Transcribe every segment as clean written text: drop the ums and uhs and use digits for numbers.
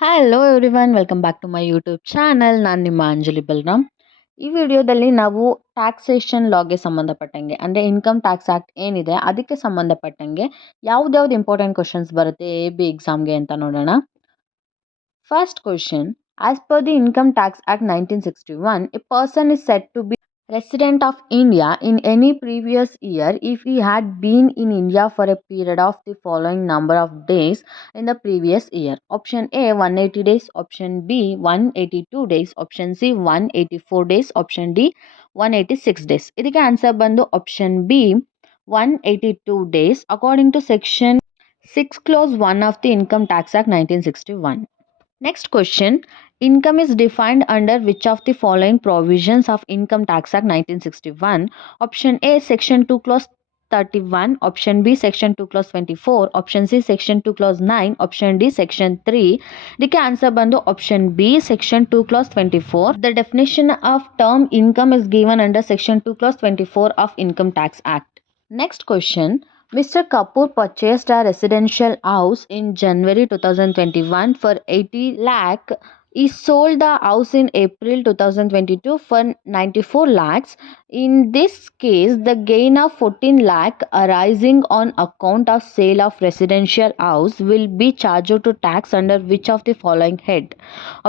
Hello everyone, welcome back to my YouTube channel. ನಾನು ನಿಮ್ಮ ಅಂಜಲಿ ಬಲ್ರಾಮ್. ಈ ವಿಡಿಯೋದಲ್ಲಿ ನಾವು ಟ್ಯಾಕ್ಸೇಷನ್ ಲಾಗೆ ಸಂಬಂಧಪಟ್ಟಂಗೆ ಅಂದರೆ ಇನ್ಕಮ್ ಟ್ಯಾಕ್ಸ್ ಆ್ಯಕ್ಟ್ ಏನಿದೆ ಅದಕ್ಕೆ ಸಂಬಂಧಪಟ್ಟಂಗೆ ಯಾವ್ದ್ಯಾವ್ದು ಇಂಪಾರ್ಟೆಂಟ್ ಕ್ವಶನ್ಸ್ ಬರುತ್ತೆ AIBE ಎಕ್ಸಾಮ್ಗೆ ಅಂತ ನೋಡೋಣ. First question. As per the Income Tax Act 1961, a person is said to be resident of India in any previous year if he had been in India for a period of the following number of days in the previous year. Option A 180 days, option B 182 days, option C 184 days, option D 186 days. ಇದಕ್ಕೆ answer ಬಂದು option B 182 days according to section 6 clause 1 of the Income Tax Act 1961. Next question. Income is defined under which of the following provisions of Income Tax Act 1961? Option A, Section 2, Clause 31. Option B, Section 2, Clause 24. Option C, Section 2, Clause 9. Option D, Section 3. The answer bandu option B, Section 2, Clause 24. The definition of term income is given under Section 2, Clause 24 of Income Tax Act. Next question. Mr. Kapoor purchased a residential house in January 2021 for 80 lakh. He sold the house in April 2022 for 94 lakhs. In this case, the gain of 14 lakh arising on account of sale of residential house will be charged to tax under which of the following head?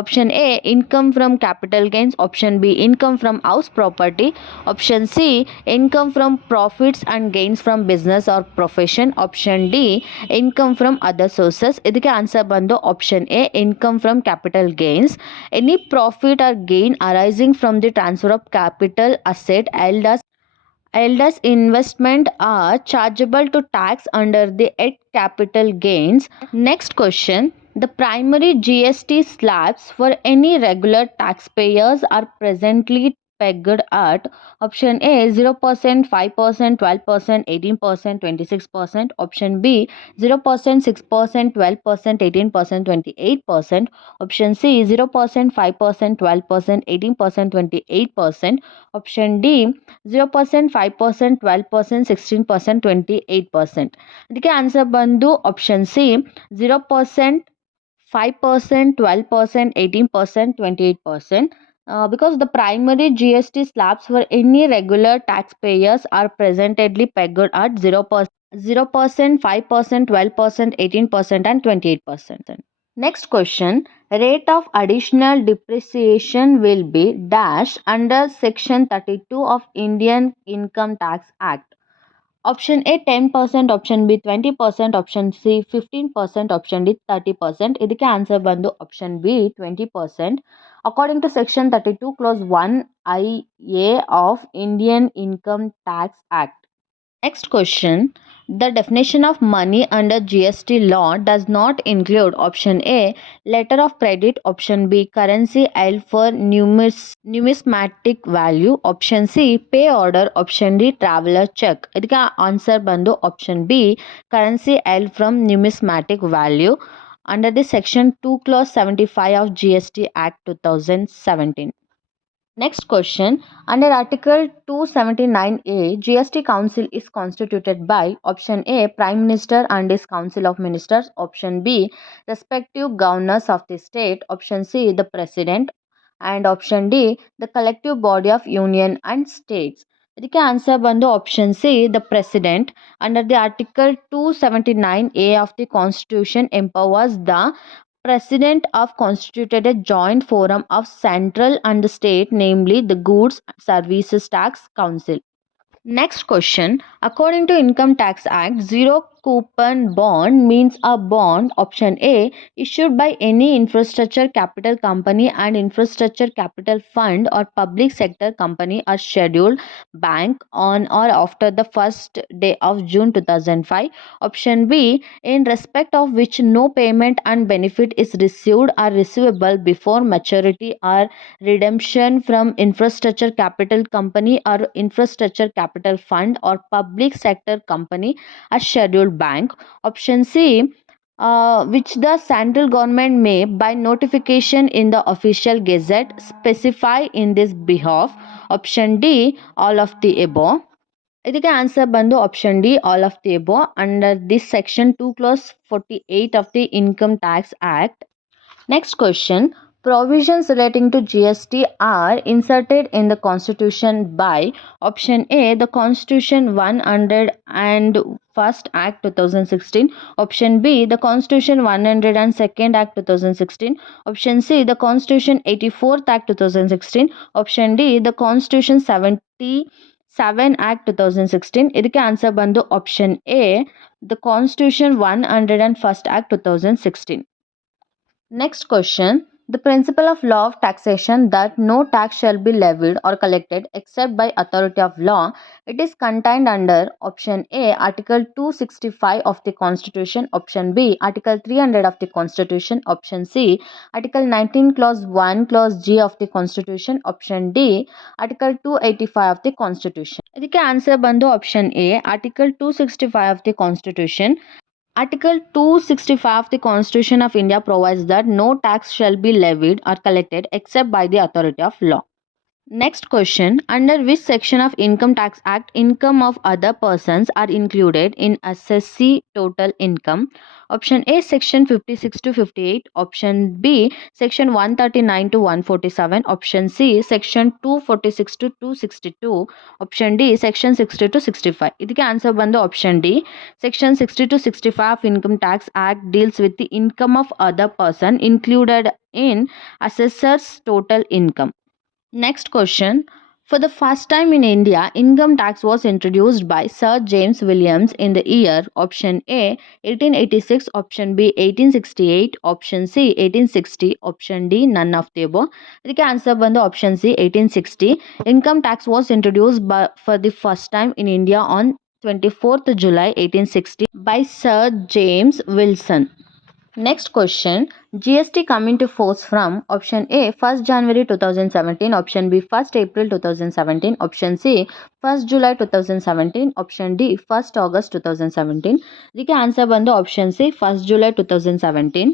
Option A, income from capital gains. Option B, income from house property. Option C, income from profits and gains from business or profession. Option D, income from other sources. ಇದಕ್ಕೆ answer ಬಂದು option A, income from capital gains. Any profit or gain arising from the transfer of capital asset held as investment are chargeable to tax under the head capital gains. Next question. The primary GST slabs for any regular taxpayers are presently pegged at option A 0%, 5%, 12%, 18%, 26%. Option B 0%, 6%, 12%, 18%, 28%. Option C 0%, 5%, 12%, 18%, 28%. Option D 0%, 5%, 12%, 16%, 28%. ಇದಕ್ಕೆ answer ಬಂದು option C 0%, 5%, 12%, 18%, 28%. Because the primary GST slabs for any regular taxpayers are presently pegged at 0%, 5%, 12%, 18%, and 28%. Next question. Rate of additional depreciation will be dash under section 32 of Indian Income Tax Act. Option A 10%, option B 20%, option C 15%, option D 30%. ಇದಕ್ಕೆ answer ಬಂದು option B 20%. According to section 32 clause 1IA of Indian Income Tax Act. Next question. The definition of money under GST law does not include option A letter of credit, option B currency held for numismatic value, option C pay order, option D traveler check. ಇದಕ್ಕೆ answer ಬಂದು option B currency held from numismatic value under the section 2 clause 75 of GST Act 2017. Next question. Under Article 279A, GST Council is constituted by option A, Prime Minister and his Council of Ministers, option B, respective governors of the state, option C, the President, and option D, the collective body of union and states. ಇದಕ್ಕೆ answer ಬಂದು option C the president. Under the article 279A of the Constitution empowers the President of constituted a joint forum of central and the state, namely the Goods Services Tax Council. Next question. According to Income Tax Act, zero coupon bond means a bond, option A, issued by any infrastructure capital company and infrastructure capital fund or public sector company or scheduled bank on or after the first day of June 2005. Option B, in respect of which no payment and benefit is received or receivable before maturity or redemption from infrastructure capital company or infrastructure capital fund or public sector company as scheduled bank. Option C, which the central government may by notification in the official gazette specify in this behalf. Option D, all of the above. ಇದಕ್ಕೆ answer ಬಂದು option D all of the above under this section 2 clause 48 of the Income Tax Act. Next question. Provisions relating to GST are inserted in the Constitution by option A, the Constitution 101st Act 2016, option B, the Constitution 102nd Act 2016, option C, the Constitution 84th Act 2016, option D, the Constitution 77 Act 2016. ಇದಕ್ಕೆ answer ಬಂದು option A, the Constitution 101st Act 2016. Next question. The principle of law of taxation that no tax shall be levied or collected except by authority of law. It is contained under option A, Article 265 of the Constitution, option B, Article 300 of the Constitution, option C, Article 19 Clause 1 Clause G of the Constitution, option D, Article 285 of the Constitution. ಇದಕ್ಕೆ answer ಬಂದು option A, Article 265 of the Constitution. Article 265 of the Constitution of India provides that no tax shall be levied or collected except by the authority of law. Next question. Under which section of Income Tax Act income of other persons are included in assessee total income? Option A, section 56 to 58, option B, section 139 to 147, option C, section 246 to 262, option D, section 60 to 65. ಇದಕ್ಕೆ answer ಬಂದು option D, section 60 to 65 of Income Tax Act deals with the income of other person included in assessor's total income. Next question. For the first time in India, income tax was introduced by Sir James Williams in the year option A 1886, option B 1868, option C 1860, option D none of the above. ಇದಕ್ಕೆ answer ಬಂದು option C 1860. Income tax was introduced for the first time in India on 24th July 1860 by Sir James Wilson. Next question. GST come into force from option A 1st January 2017, option B 1st April 2017, option C 1st July 2017, option D 1st August 2017. ಇದಕ್ಕೆ answer ಬಂದು option C 1st July 2017.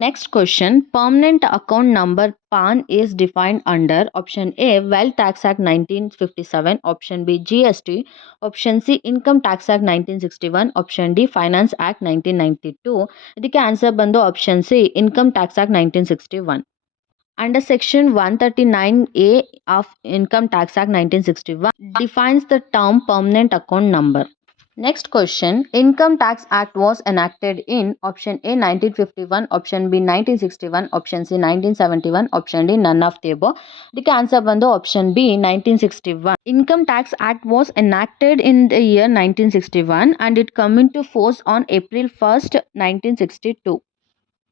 Next question. Permanent account number PAN is defined under option A, Wealth Tax Act 1957, option B, GST, option C, Income Tax Act 1961, option D, Finance Act 1992. ಇದಕ್ಕೆ answer ಬಂದು option C, Income Tax Act 1961. Under section 139A of Income Tax Act 1961 defines the term permanent account number. Next question. Income Tax Act was enacted in option A 1951, option B 1961, option C 1971, option D none of the above. The answer ಬಂದು option B 1961. Income Tax Act was enacted in the year 1961 and it come into force on April 1st, 1962.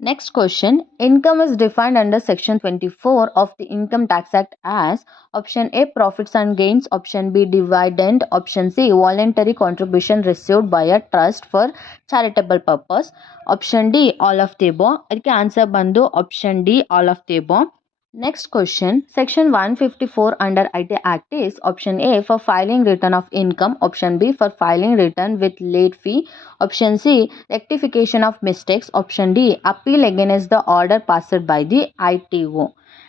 Next question. Income is defined under section 24 of the Income Tax Act as option A, profits and gains, option B, dividend, option C, voluntary contribution received by a trust for charitable purpose, option D, all of the above. ಇದಕ್ಕೆ answer ಬಂದು option D, all of the above. Next question. Section 154 under IT Act is option A for filing return of income, option B for filing return with late fee, option C rectification of mistakes, option D appeal against the order passed by the ITO.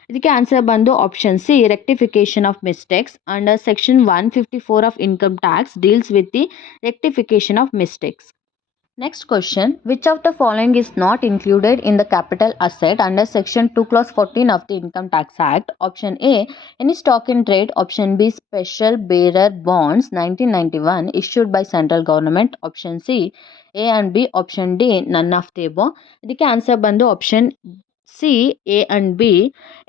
ಇದಕ್ಕೆ answer ಬಂದು option C, rectification of mistakes. Under section 154 of income tax deals with the rectification of mistakes. Next question. Which of the following is not included in the capital asset under section 2 clause 14 of the Income Tax Act? Option A, any stock in trade, option B, special bearer bonds 1991 issued by central government, option C, A and B, option D none of the above. ಇದಕ್ಕೆ answer ಬಂದು option C, A and B.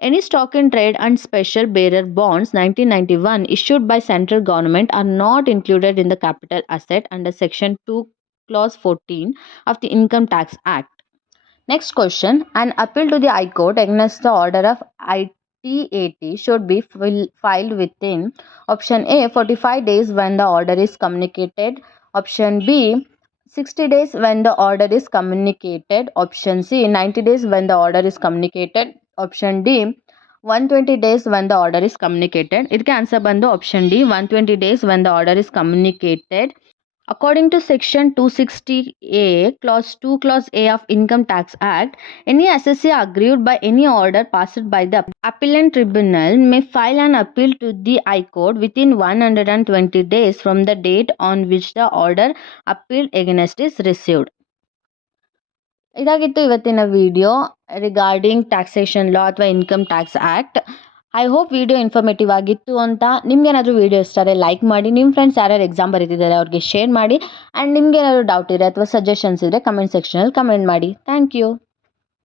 Any stock in trade and special bearer bonds 1991 issued by central government are not included in the capital asset under section 2 clause 14 of the Income Tax Act. Next question. An appeal to the High Court against the order of ITAT should be filed within option A 45 days when the order is communicated, option B 60 days when the order is communicated, option C 90 days when the order is communicated, option D 120 days when the order is communicated. ಇದಕ್ಕೆ answer ಬಂದು option D 120 days when the order is communicated. According to section 260A clause 2 clause A of Income Tax Act, any assessee aggrieved by any order passed by the appellant tribunal may file an appeal to the High Court within 120 days from the date on which the order appealed against is received. ಇದಾಗಿತ್ತು ಇವತ್ತಿನ video regarding taxation ಲಾ ಅಥವಾ income tax act. I hope video informative ಆಗಿತ್ತು ಅಂತ. ನಿಮ್ಗೇನಾದರೂ video ಇಷ್ಟ ಆದರೆ like ಮಾಡಿ, ನಿಮ್ಮ ಫ್ರೆಂಡ್ಸ್ ಯಾರ್ಯಾರು ಎಕ್ಸಾಮ್ ಬರೀತಿದ್ದಾರೆ ಅವ್ರಿಗೆ ಶೇರ್ ಮಾಡಿ. ಆ್ಯಂಡ್ ನಿಮ್ಗೇನಾದರೂ ಡೌಟ್ ಇದೆ ಅಥವಾ ಸಜೆಷನ್ಸ್ ಇದ್ದರೆ ಕಮೆಂಟ್ ಸೆಕ್ಷನಲ್ಲಿ ಕಮೆಂಟ್ ಮಾಡಿ. Thank you.